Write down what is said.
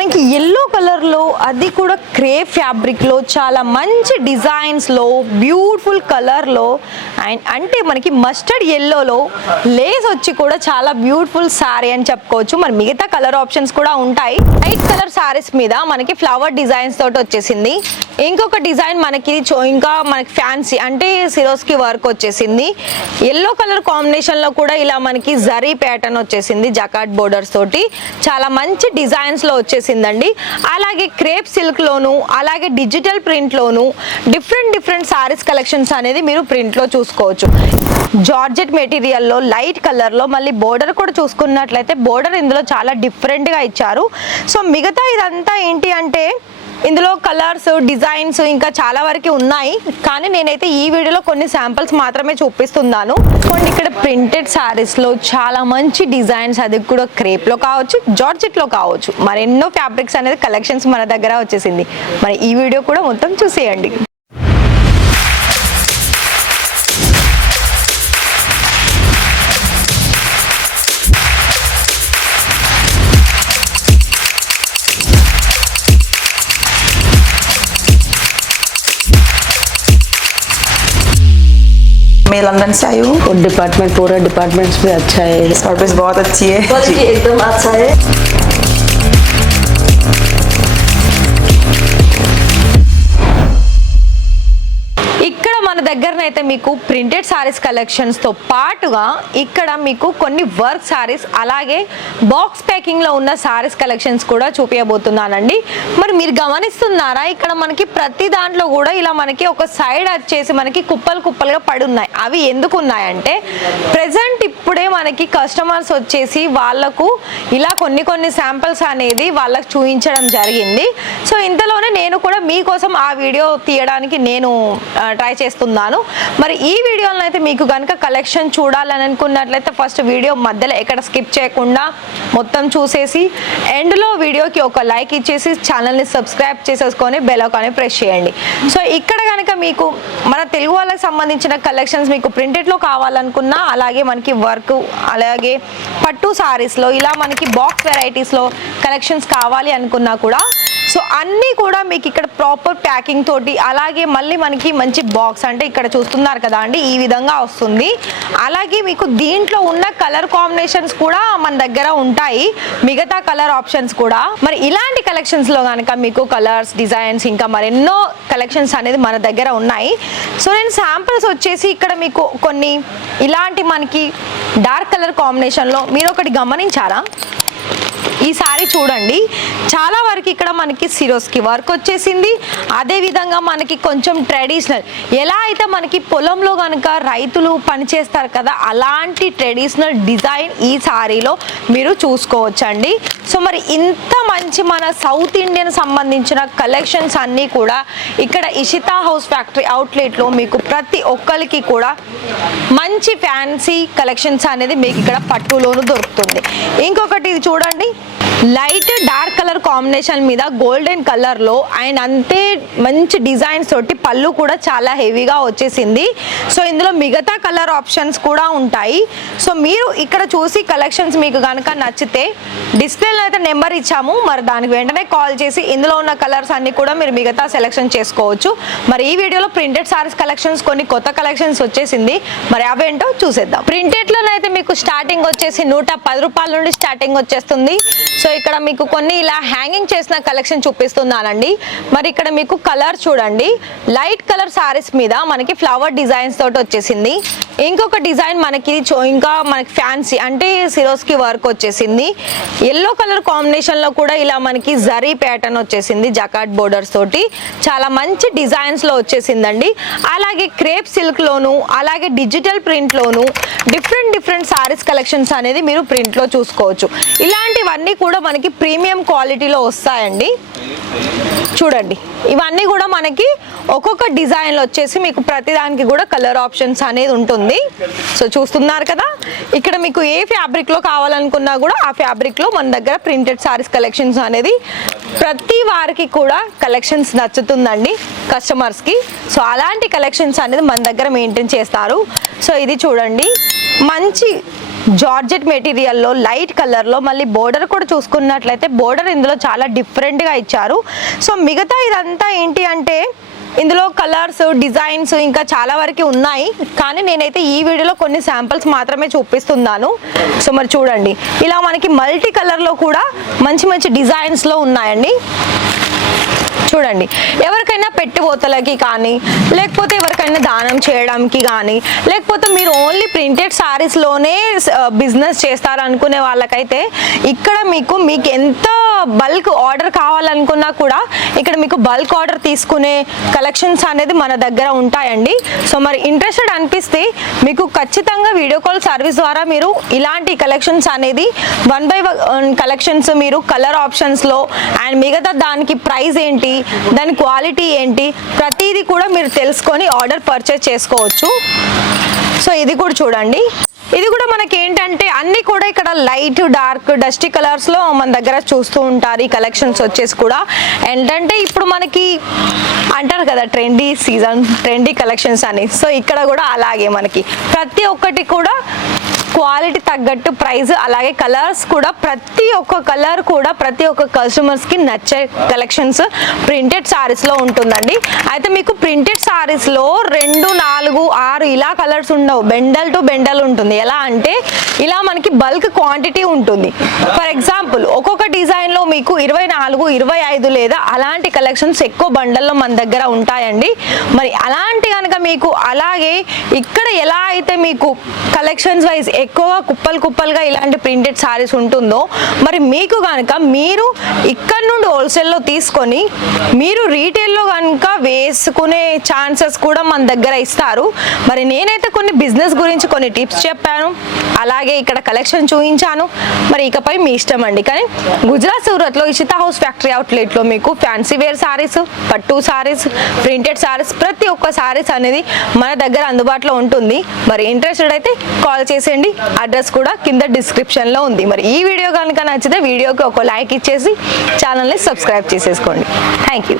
మనకి yellow colour లో అది కూడా క్రేప్ ఫ్యాబ్రిక్ లో చాలా మంచి డిజైన్స్ లో బ్యూటిఫుల్ కలర్ లో అండ్ అంటే మనకి మస్టర్డ్ ఎల్లోలో లేస్ వచ్చి కూడా చాలా బ్యూటిఫుల్ సారీ అని చెప్పుకోవచ్చు. మరి మిగతా కలర్ ఆప్షన్స్ కూడా ఉంటాయి. లైట్ కలర్ సారీస్ మీద మనకి ఫ్లవర్ డిజైన్స్ తోటి వచ్చేసింది. ఇంకొక డిజైన్ మనకి ఇంకా మనకి ఫ్యాన్సీ అంటే సిరోస్కి వర్క్ వచ్చేసింది. ఎల్లో కలర్ కాంబినేషన్ లో కూడా ఇలా మనకి జరీ ప్యాటర్న్ వచ్చేసింది జకాట్ బోర్డర్స్ తోటి చాలా మంచి డిజైన్స్ లో వచ్చేసిందండి. అలాగే క్రేప్ సిల్క్ లోను అలాగే డిజిటల్ ప్రింట్ లోను డిఫరెంట్ సారీస్ కలెక్షన్స్ అనేది మీరు ప్రింట్ లో చూసుకోవచ్చు. జార్జెట్ మెటీరియల్ లో లైట్ కలర్ లో మళ్ళీ బోర్డర్ కూడా చూసుకున్నట్లయితే బోర్డర్ ఇందులో చాలా డిఫరెంట్ గా ఇచ్చారు. సో మిగతా ఇదంతా ఏంటి అంటే ఇందులో కలర్స్ డిజైన్స్ ఇంకా చాలా వరకు ఉన్నాయి, కానీ నేనైతే ఈ వీడియోలో కొన్ని శాంపిల్స్ మాత్రమే చూపిస్తున్నాను. కొన్ని ఇక్కడ ప్రింటెడ్ సారీస్ లో చాలా మంచి డిజైన్స్, అది కూడా క్రేప్ లో కావచ్చు జార్జెట్ లో కావచ్చు, మరెన్నో ఫ్యాబ్రిక్స్ అనేది కలెక్షన్స్ మన దగ్గర వచ్చేసింది. మరి ఈ వీడియో కూడా మొత్తం చూసేయండి. मैं लंदन से आई हूँ और डिपार्टमेंट पूरा डिपार्टमेंट्स भी अच्छा है, सर्विस बहुत अच्छी है, क्वालिटी एकदम अच्छा है। ఇక్కడ మన దగ్గరనైతే మీకు ప్రింటెడ్ సారీస్ కలెక్షన్స్ తో పాటుగా ఇక్కడ మీకు కొన్ని వర్క్ సారీస్ అలాగే బాక్స్ ప్యాకింగ్ లో ఉన్న సారీస్ కలెక్షన్స్ కూడా చూపించబోతున్నానండి. మరి మీరు గమనిస్తున్నారా, ఇక్కడ మనకి ప్రతి దాంట్లో కూడా ఇలా మనకి ఒక సైడ్ వచ్చేసి మనకి కుప్పలుగా పడి ఉన్నాయి. అవి ఎందుకు ఉన్నాయంటే ప్రెసెంట్ ఇప్పుడే మనకి కస్టమర్స్ వచ్చేసి వాళ్ళకు ఇలా కొన్ని శాంపిల్స్ అనేది వాళ్ళకు చూపించడం జరిగింది. సో ఇంతలోనే నేను కూడా మీకోసం ఆ వీడియో తీయడానికి నేను ట్రై చేస్తున్నాను. మరి ఈ వీడియోలో అయితే మీకు కనుక కలెక్షన్ చూడాలని అనుకున్నట్లయితే ఫస్ట్ వీడియో మధ్యలో ఎక్కడ స్కిప్ చేయకుండా మొత్తం చూసేసి ఎండ్లో వీడియోకి ఒక లైక్ ఇచ్చేసి ఛానల్ని సబ్స్క్రైబ్ చేసేసుకొని బెల్ ఐకాన్ని ప్రెస్ చేయండి. సో ఇక్కడ కనుక మీకు మన తెలుగు వాళ్ళకి సంబంధించిన కలెక్షన్స్ మీకు ప్రింటెడ్లో కావాలనుకున్నా అలాగే మనకి వర్క్ అలాగే పట్టు సారీస్లో ఇలా మనకి బాక్స్ వెరైటీస్లో కలెక్షన్స్ కావాలి అనుకున్నా కూడా సో అన్నీ కూడా మీకు ఇక్కడ ప్రాపర్ ప్యాకింగ్ తోటి అలాగే మళ్ళీ మనకి మంచి బాక్స్ అంటే ఇక్కడ చూస్తున్నారు కదా అండి, ఈ విధంగా వస్తుంది. అలాగే మీకు దీంట్లో ఉన్న కలర్ కాంబినేషన్స్ కూడా మన దగ్గర ఉంటాయి, మిగతా కలర్ ఆప్షన్స్ కూడా. మరి ఇలాంటి కలెక్షన్స్ లో కనుక మీకు కలర్స్ డిజైన్స్ ఇంకా మరెన్నో కలెక్షన్స్ అనేది మన దగ్గర ఉన్నాయి. సో నేను శాంపిల్స్ వచ్చేసి ఇక్కడ మీకు కొన్ని ఇలాంటి మనకి డార్క్ కలర్ కాంబినేషన్ లో మీరు ఒకటి గమనించారా, ఈ సారీ చూడండి చాలా వరకు ఇక్కడ మనకి సిరోస్కి వర్క్ వచ్చేసింది. అదే విధంగా మనకి కొంచెం ట్రెడిషనల్ ఎలా అయితే మనకి పొలంలో కనుక రైతులు పనిచేస్తారు కదా అలాంటి ట్రెడిషనల్ డిజైన్ ఈ సారీలో మీరు చూసుకోవచ్చండి. సో మరి ఇంత మంచి మన సౌత్ ఇండియన్ సంబంధించిన కలెక్షన్స్ అన్నీ కూడా ఇక్కడ ఇషితా హౌస్ ఫ్యాక్టరీ అవుట్లెట్లో మీకు ప్రతి ఒక్కరికి కూడా మంచి ఫ్యాన్సీ కలెక్షన్స్ అనేది మీకు ఇక్కడ పట్టులోను దొరుకుతుంది. ఇంకొకటి ఇది చూడండి, లైట్ డార్క్ కలర్ కాంబినేషన్ మీద గోల్డెన్ కలర్ లో అండ్ అంతే మంచి డిజైన్స్ తోటి పళ్ళు కూడా చాలా హెవీగా వచ్చేసింది. సో ఇందులో మిగతా కలర్ ఆప్షన్స్ కూడా ఉంటాయి. సో మీరు ఇక్కడ చూసి కలెక్షన్స్ మీకు కనుక నచ్చితే డిస్ప్లేలో అయితే నెంబర్ ఇచ్చాము, మరి దానికి వెంటనే కాల్ చేసి ఇందులో ఉన్న కలర్స్ అన్ని కూడా మీరు మిగతా సెలెక్షన్ చేసుకోవచ్చు. మరి ఈ వీడియోలో ప్రింటెడ్ సారీస్ కలెక్షన్స్ కొన్ని కొత్త కలెక్షన్స్ వచ్చేసింది, మరి అవేంటో చూసేద్దాం. ప్రింటెడ్ లోనైతే మీకు స్టార్టింగ్ వచ్చేసి 110 రూపాయల నుండి స్టార్టింగ్ వచ్చేస్తుంది. సో ఇక్కడ మీకు కొన్ని ఇలా హ్యాంగింగ్ చేసిన కలెక్షన్ చూపిస్తున్నానండి. మరి ఇక్కడ మీకు కలర్ చూడండి, లైట్ కలర్ సారీస్ మీద మనకి ఫ్లవర్ డిజైన్స్ తోటి వచ్చేసింది. ఇంకొక డిజైన్ మనకి ఇంకా మనకి ఫ్యాన్సీ అంటే సిరోస్కి వర్క్ వచ్చేసింది. ఎల్లో కలర్ కాంబినేషన్ లో కూడా ఇలా మనకి జరీ ప్యాటర్న్ వచ్చేసింది జకాట్ బోర్డర్స్ తోటి చాలా మంచి డిజైన్స్ లో వచ్చేసిందండి. అలాగే క్రేప్ సిల్క్ లోను అలాగే డిజిటల్ ప్రింట్ లోను డిఫరెంట్ సారీస్ కలెక్షన్స్ అనేది మీరు ప్రింట్ లో చూసుకోవచ్చు. ఇలాంటివన్నీ కూడా మనకి ప్రీమియం క్వాలిటీలో వస్తాయండి. చూడండి ఇవన్నీ కూడా మనకి ఒక్కొక్క డిజైన్లో వచ్చేసి మీకు ప్రతిదానికి కూడా కలర్ ఆప్షన్స్ అనేది ఉంటుంది. సో చూస్తున్నారు కదా, ఇక్కడ మీకు ఏ ఫ్యాబ్రిక్లో కావాలనుకున్నా కూడా ఆ ఫ్యాబ్రిక్లో మన దగ్గర ప్రింటెడ్ సారీస్ కలెక్షన్స్ అనేది ప్రతి వారికి కూడా కలెక్షన్స్ నచ్చుతుందండి కస్టమర్స్కి. సో అలాంటి కలెక్షన్స్ అనేది మన దగ్గర మెయింటైన్ చేస్తారు. సో ఇది చూడండి మంచి జార్జెట్ మెటీరియల్లో లైట్ కలర్లో మళ్ళీ బోర్డర్ కూడా చూసుకున్నట్లయితే బోర్డర్ ఇందులో చాలా డిఫరెంట్గా ఇచ్చారు. సో మిగతా ఇదంతా ఏంటి అంటే ఇందులో కలర్స్ డిజైన్స్ ఇంకా చాలా వరకు ఉన్నాయి, కానీ నేనైతే ఈ వీడియోలో కొన్ని శాంపిల్స్ మాత్రమే చూపిస్తున్నాను. సో మరి చూడండి, ఇలా మనకి మల్టీ కలర్లో కూడా మంచి మంచి డిజైన్స్లో ఉన్నాయండి. చూడండి, ఎవరికైనా పెట్టుబోతలకి కానీ లేకపోతే ఎవరికైనా దానం చేయడానికి కానీ లేకపోతే మీరు ఓన్లీ ప్రింటెడ్ శారీస్లోనే బిజినెస్ చేస్తారనుకునే వాళ్ళకైతే ఇక్కడ మీకు ఎంత బల్క్ ఆర్డర్ కావాలనుకున్నా కూడా ఇక్కడ మీకు బల్క్ ఆర్డర్ తీసుకునే కలెక్షన్స్ అనేది మన దగ్గర ఉంటాయండి. సో మరి ఇంట్రెస్టెడ్ అనిపిస్తే మీకు ఖచ్చితంగా వీడియో కాల్ సర్వీస్ ద్వారా మీరు ఇలాంటి కలెక్షన్స్ అనేది 1 by 1 కలెక్షన్స్ మీరు కలర్ ఆప్షన్స్లో అండ్ మిగతా దానికి ప్రైస్ ఏంటి, దాని క్వాలిటీ ఏంటి, ప్రతిదీ కూడా మీరు తెలుసుకొని ఆర్డర్ పర్చేస్ చేసుకోవచ్చు. సో ఇది కూడా చూడండి, ఇది కూడా మనకి ఏంటంటే అన్ని కూడా ఇక్కడ లైట్ డార్క్ డస్టీ కలర్స్లో మన దగ్గర చూస్తూ ఉంటారు. ఈ కలెక్షన్స్ వచ్చేసి కూడా ఏంటంటే ఇప్పుడు మనకి అంటారు కదా ట్రెండీ సీజన్ ట్రెండీ కలెక్షన్స్ అని. సో ఇక్కడ కూడా అలాగే మనకి ప్రతి ఒక్కటి కూడా క్వాలిటీ తగ్గట్టు ప్రైస్, అలాగే కలర్స్ కూడా ప్రతి ఒక్క కలర్ కూడా ప్రతి ఒక్క కస్టమర్స్కి నచ్చే కలెక్షన్స్ ప్రింటెడ్ శారీస్లో ఉంటుందండి. అయితే మీకు ప్రింటెడ్ శారీస్లో 2, 4, 6 ఇలా కలర్స్ ఉండవు, బెండల్ టు బెండల్ ఉంటుంది. ఎలా అంటే ఇలా మనకి బల్క్ క్వాంటిటీ ఉంటుంది. ఫర్ ఎగ్జాంపుల్ ఒక్కొక్క డిజైన్లో మీకు 24, 25 లేదా అలాంటి కలెక్షన్స్ ఎక్కువ బండల్లో మన దగ్గర ఉంటాయండి. మరి అలాంటి కనుక మీకు అలాగే ఇక్కడ ఎలా అయితే మీకు కలెక్షన్స్ వైజ్ ఎక్కువగా కుప్పలుగా ఇలాంటి ప్రింటెడ్ శారీస్ ఉంటుందో మరి మీకు కనుక మీరు ఇక్కడ నుండి హోల్సేల్లో తీసుకొని మీరు రీటైల్లో కనుక వేసుకునే ఛాన్సెస్ కూడా మన దగ్గర ఇస్తారు. మరి నేనైతే కొన్ని బిజినెస్ గురించి కొన్ని టిప్స్ చెప్పాను, అలాగే ఇక్కడ కలెక్షన్ చూపించాను. మరి ఇకపై మీ ఇష్టం అండి. కానీ గుజరాత్ సూరత్లో ఇషితా హౌస్ ఫ్యాక్టరీ అవుట్లెట్లో మీకు ఫ్యాన్సీ వేర్ శారీస్, పట్టు శారీస్, ప్రింటెడ్ శారీస్ ప్రతి ఒక్క శారీస్ అనేది మన దగ్గర అందుబాటులో ఉంటుంది. మరి ఇంట్రెస్టెడ్ అయితే కాల్ చేసేయండి. అడ్రస్ కూడా కింద డిస్క్రిప్షన్లో ఉంది. మరి ఈ వీడియో కనుక నచ్చితే వీడియోకి ఒక లైక్ ఇచ్చేసి ఛానల్ని సబ్స్క్రైబ్ చేసేసుకోండి. Thank you.